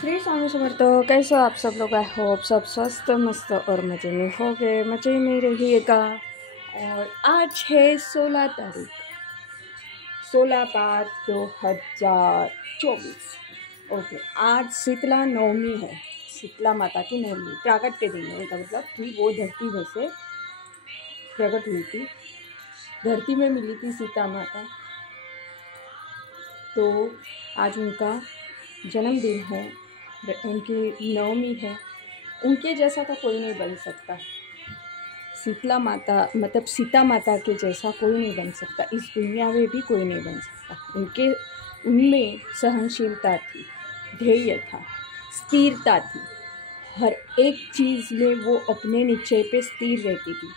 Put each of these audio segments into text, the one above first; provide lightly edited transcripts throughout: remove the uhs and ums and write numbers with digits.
श्री स्वामी समर्थ। कैसे हो आप सब लोग? आई होप सब स्वस्थ मस्त और मज़े में हो गए, मज़े में रहिएगा। और आज है 16 तारीख 16/5/2024। ओके, आज शीतला नवमी है। शीतला माता की नवमी, प्राकट्य दिन है उनका, मतलब कि वो धरती में से प्रकट हुई थी, धरती में मिली थी सीता माता। तो आज उनका जन्मदिन है, उनकी नवमी है। उनके जैसा तो कोई नहीं बन सकता। शीतला माता मतलब सीता माता के जैसा कोई नहीं बन सकता, इस दुनिया में भी कोई नहीं बन सकता। उनमें सहनशीलता थी, धैर्य था, स्थिरता थी। हर एक चीज़ में वो अपने निश्चय पे स्थिर रहती थी।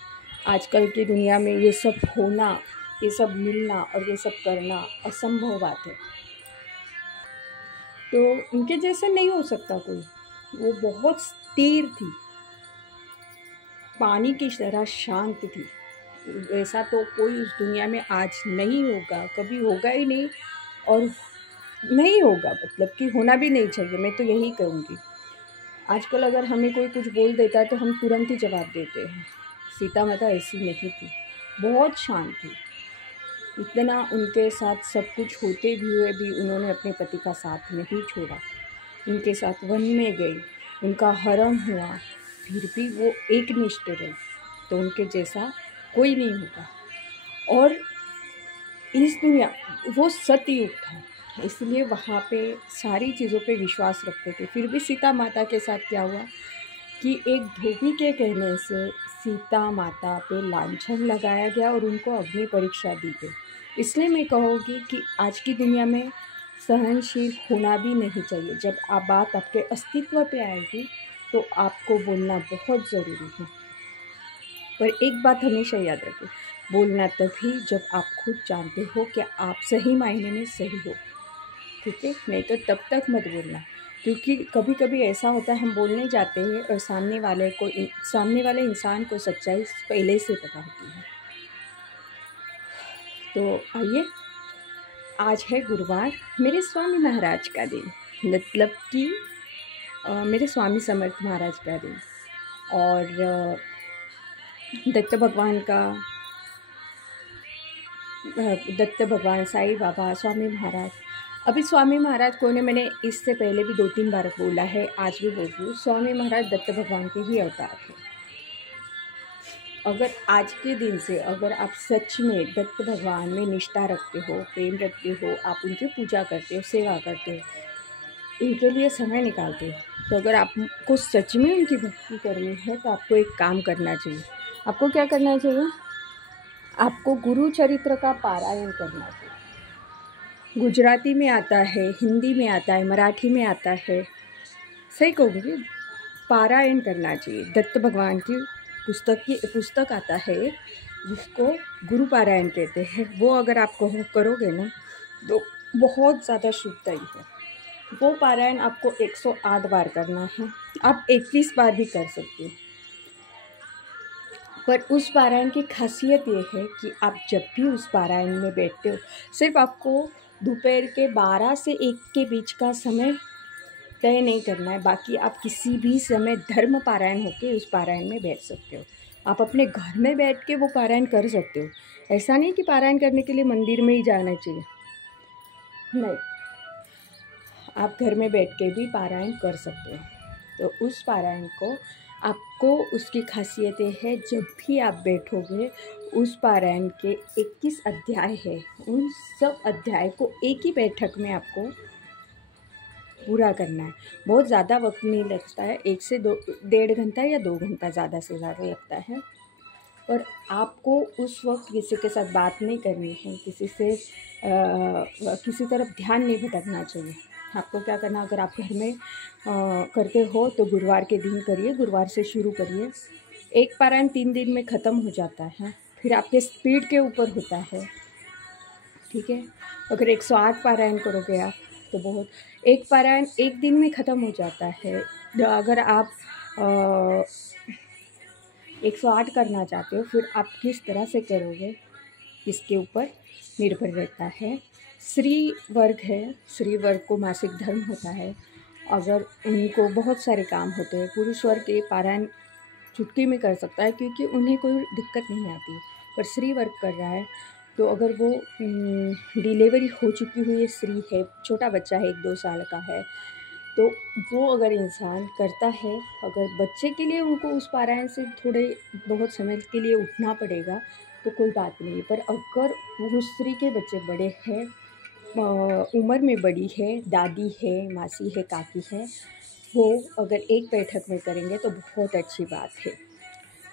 आजकल की दुनिया में ये सब होना, ये सब मिलना और ये सब करना असंभव बात है। तो उनके जैसे नहीं हो सकता कोई। वो बहुत स्थिर थी, पानी की तरह शांत थी। ऐसा तो कोई उस दुनिया में आज नहीं होगा, कभी होगा ही नहीं और नहीं होगा, मतलब कि होना भी नहीं चाहिए। मैं तो यही कहूँगी। आजकल अगर हमें कोई कुछ बोल देता है तो हम तुरंत ही जवाब देते हैं। सीता माता ऐसी नहीं थी, बहुत शांत थी। इतना उनके साथ सब कुछ होते भी हुए भी उन्होंने अपने पति का साथ नहीं छोड़ा। उनके साथ वन में गई, उनका हरण हुआ, फिर भी वो एक निष्ठ रहे। तो उनके जैसा कोई नहीं होगा। और इस दुनिया, वो सतयुग था, इसलिए वहाँ पे सारी चीज़ों पे विश्वास रखते थे। फिर भी सीता माता के साथ क्या हुआ कि एक धोबी के कहने से सीता माता पे लांछन लगाया गया और उनको अग्नि परीक्षा दी गई। इसलिए मैं कहूँगी कि आज की दुनिया में सहनशील होना भी नहीं चाहिए। जब आप बात आपके अस्तित्व पे आएगी तो आपको बोलना बहुत ज़रूरी है। पर एक बात हमेशा याद रखें, बोलना तभी जब आप खुद जानते हो कि आप सही मायने में सही हो, ठीक है? नहीं तो तब तक मत बोलना, क्योंकि कभी कभी ऐसा होता है हम बोलने जाते हैं और सामने वाले इंसान को सच्चाई पहले से पता होती है। तो आइए, आज है गुरुवार, मेरे स्वामी महाराज का दिन, मतलब कि मेरे स्वामी समर्थ महाराज का दिन। और दत्त भगवान साईं बाबा, स्वामी महाराज। अभी स्वामी महाराज को ने मैंने इससे पहले भी 2-3 बार बोला है, आज भी बोल रही हूँ। स्वामी महाराज दत्त भगवान के ही अवतार थे। अगर आज के दिन से अगर आप सच में दत्त भगवान में निष्ठा रखते हो, प्रेम रखते हो, आप उनकी पूजा करते हो, सेवा करते हो, उनके लिए समय निकालते हो, तो अगर आपको सच में उनकी भक्ति करनी है तो आपको एक काम करना चाहिए। आपको क्या करना चाहिए? आपको गुरु चरित्र का पारायण करना चाहिए। गुजराती में आता है, हिंदी में आता है, मराठी में आता है, सही कहूँगी, पारायण करना चाहिए। दत्त भगवान की पुस्तक आता है जिसको गुरु पारायण कहते हैं। वो अगर आप करोगे ना तो बहुत ज़्यादा शुभदायी है। वो पारायण आपको 108 बार करना है, आप 21 बार भी कर सकते हो। पर उस पारायण की खासियत ये है कि आप जब भी उस पारायण में बैठते हो, सिर्फ आपको दोपहर के 12 से 1 के बीच का समय तय नहीं करना है। बाकी आप किसी भी समय धर्म पारायण होकर उस पारायण में बैठ सकते हो। आप अपने घर में बैठ के वो पारायण कर सकते हो। ऐसा नहीं कि पारायण करने के लिए मंदिर में ही जाना चाहिए, नहीं, आप घर में बैठ के भी पारायण कर सकते हो। तो उस पारायण को आपको, उसकी खासियतें हैं, जब भी आप बैठोगे उस पारायण के 21 अध्याय है, उन सब अध्याय को एक ही बैठक में आपको पूरा करना है। बहुत ज़्यादा वक्त नहीं लगता है, 1 से 1.5 घंटा या 2 घंटा ज़्यादा से ज़्यादा लगता है। और आपको उस वक्त किसी के साथ बात नहीं करनी है, किसी तरफ ध्यान नहीं भटकना चाहिए। आपको क्या करना, अगर आप घर में करते हो तो गुरुवार के दिन करिए, गुरुवार से शुरू करिए। एक पारायण 3 दिन में ख़त्म हो जाता है, फिर आपके स्पीड के ऊपर होता है, ठीक है? अगर 108 पारायण करोगे आप तो बहुत, एक पारायण 1 दिन में ख़त्म हो जाता है। अगर आप 108 करना चाहते हो, फिर आप किस तरह से करोगे इसके ऊपर निर्भर रहता है। स्त्री वर्ग है, स्त्री वर्ग को मासिक धर्म होता है, अगर उनको बहुत सारे काम होते हैं, पुरुष वर्ग ये पारायण चुटकी में कर सकता है क्योंकि उन्हें कोई दिक्कत नहीं आती। पर स्त्री वर्ग कर रहा है तो अगर वो डिलीवरी हो चुकी हुई स्त्री है, छोटा बच्चा है, 1-2 साल का है, तो वो अगर इंसान करता है, अगर बच्चे के लिए उनको उस पारायण से थोड़े बहुत समय के लिए उठना पड़ेगा तो कोई बात नहीं है। पर अगर उस स्त्री के बच्चे बड़े हैं, उम्र में बड़ी है, दादी है, मासी है, काकी है, वो अगर एक बैठक में करेंगे तो बहुत अच्छी बात है।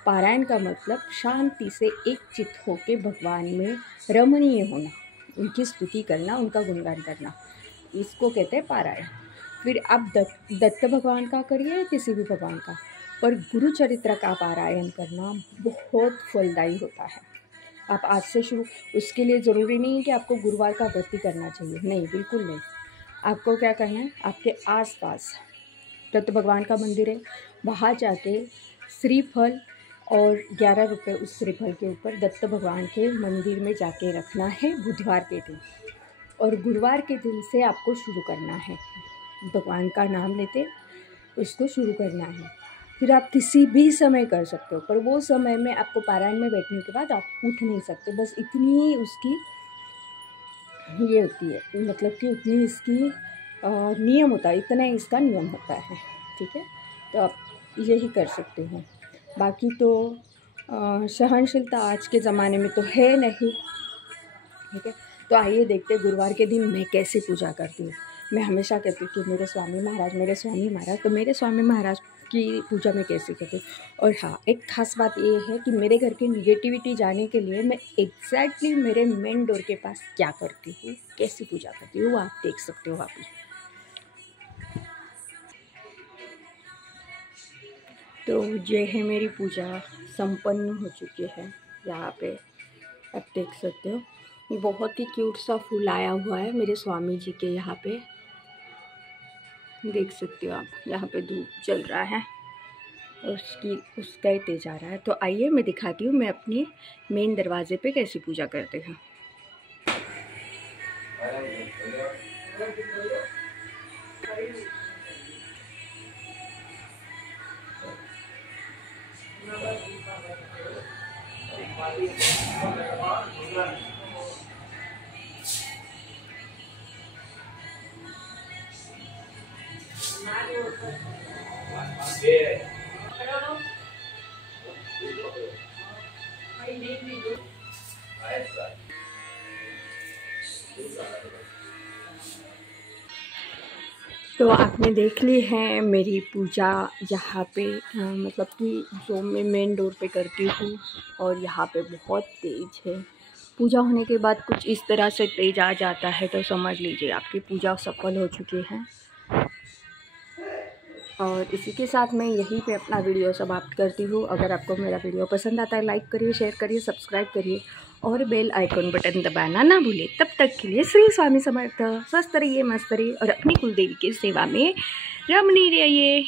पारायण का मतलब शांति से एक चित्त होके भगवान में रमणीय होना, उनकी स्तुति करना, उनका गुणगान करना, इसको कहते हैं पारायण। फिर आप दत्त भगवान का करिए, किसी भी भगवान का, पर गुरु चरित्र का पारायण करना बहुत फलदायी होता है। आप आज से शुरू, उसके लिए ज़रूरी नहीं है कि आपको गुरुवार का व्रत ही करना चाहिए, नहीं, बिल्कुल नहीं। आपको क्या करना है, आपके आसपास दत्त भगवान का मंदिर है, वहाँ जाके श्रीफल और 11 रुपये उस श्रीफल के ऊपर दत्त भगवान के मंदिर में जाके रखना है बुधवार के दिन, और गुरुवार के दिन से आपको शुरू करना है, भगवान का नाम लेते उसको शुरू करना है। फिर आप किसी भी समय कर सकते हो, पर वो समय में आपको पारायण में बैठने के बाद आप उठ नहीं सकते, बस इतनी ही उसकी ये होती है, मतलब कि उतनी इसकी नियम होता है, इतना ही इसका नियम होता है, ठीक है। तो आप यही कर सकते हो। बाकी तो सहनशीलता आज के ज़माने में तो है नहीं, ठीक है। तो आइए देखते हैं गुरुवार के दिन मैं कैसे पूजा करती हूँ। मैं हमेशा कहती हूँ कि मेरे स्वामी महाराज, मेरे स्वामी महाराज, तो मेरे स्वामी महाराज की पूजा में कैसे करती हूँ। और हाँ, एक ख़ास बात ये है कि मेरे घर की निगेटिविटी जाने के लिए मैं एग्जैक्टली मेरे मेन डोर के पास क्या करती हूँ, कैसी पूजा करती हूँ, वो आप देख सकते हो वहाँ पर। तो ये है मेरी पूजा संपन्न हो चुकी है, यहाँ पे आप देख सकते हो। ये बहुत ही क्यूट सा फूल आया हुआ है मेरे स्वामी जी के, यहाँ पे देख सकते हो आप, यहाँ पे धूप चल रहा है और उसका ही तेज आ रहा है। तो आइए मैं दिखाती हूँ मैं अपनी मेन दरवाजे पे कैसे पूजा करते हैं। तो आपने देख ली है मेरी पूजा यहाँ पे, मतलब कि जो मैं मेन डोर पे करती हूँ, और यहाँ पे बहुत तेज है। पूजा होने के बाद कुछ इस तरह से तेज आ जाता है तो समझ लीजिए आपकी पूजा सफल हो चुकी है। और इसी के साथ मैं यहीं पे अपना वीडियो समाप्त करती हूँ। अगर आपको मेरा वीडियो पसंद आता है लाइक करिए, शेयर करिए, सब्सक्राइब करिए और बेल आइकॉन बटन दबाना ना भूलिए। तब तक के लिए श्री स्वामी समर्थ, स्वस्थ रहिए, मस्त रहिए और अपनी कुलदेवी की सेवा में रमणीय रहिए।